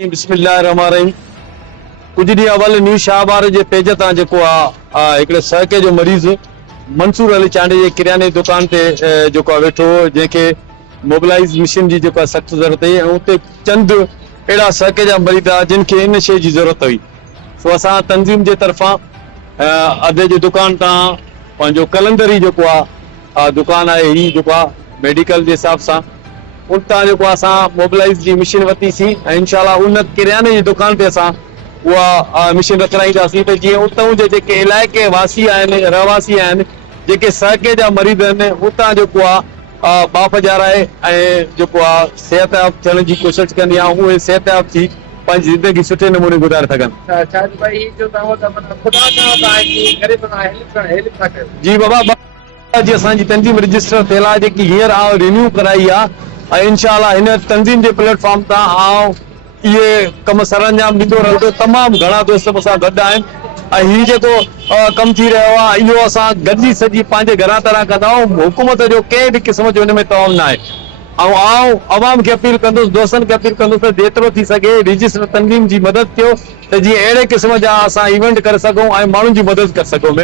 बिस्मिल्लाहिर्रहमानिर्रहीम। कुछ ॾींहं अवल न्यू शाहबार जे पेज तां जेको आहे हिकिड़े सहके जो मरीज़ मंसूर अली चांडे जे किराने जी दुकान ते जेको आहे वेठो हो, जंहिंखे मोबिलाइज़ मशीन जी जेको आहे सख़्तु ज़रूरत हुई, ऐं उते चंद अहिड़ा सहके जा मरीज़ हुआ जिन खे इन शइ जी ज़रूरत हुई। सो असां तंज़ीम जे तरफ़ां अधे जी दुकान तां पंहिंजो कलंदर ई जेको आहे दुकान आहे ही जेको आहे मेडिकल जे हिसाब सां उतां जेको असां मोबिलाइज़ जी मशीन वरितीसीं ऐं इंशाल्लाह उन किराने जी दुकान ते असां उहा मशीन रखाईंदासीं त जीअं उतां जे जेके इलाइक़े वासी आहिनि, रहवासी आहिनि, जेके सहके जा मरीज़ आहिनि, उतां जेको आहे बाफ़ ॼाराए ऐं जेको आहे सिहतयाब थियण जी कोशिशि कंदी आहे, उहे सिहतयाब थी पंहिंजी ज़िंदगी सुठे नमूने गुज़ारे सघनि। जी बाबा जी असांजी तंज़ीम रजिस्टर थियल आहे, जेकी हींअर रिन्यू कराई आहे ऐं इंशाल्लाह हिन तंज़ीम जे प्लेटफॉर्म तां आउं इहे कम सरअंजाम ॾींदो रहंदो। तमामु घणा दोस्त मूंसां गॾु आहिनि ऐं हीउ जेको कमु थी रहियो आहे इहो असां गॾिजी सॼी पंहिंजे घरां तरह कंदा आहियूं। हुकूमत जो कंहिं बि क़िस्म जो हिन में तमामु न आहे। ऐं आउं अवाम खे अपील कंदुसि, दोस्तनि खे अपील कंदुसि त जेतिरो थी सघे रजिस्टर तंज़ीम जी मदद कयो त जीअं अहिड़े क़िस्म जा असां इवेंट करे सघूं ऐं माण्हुनि जी मदद करे सघूं।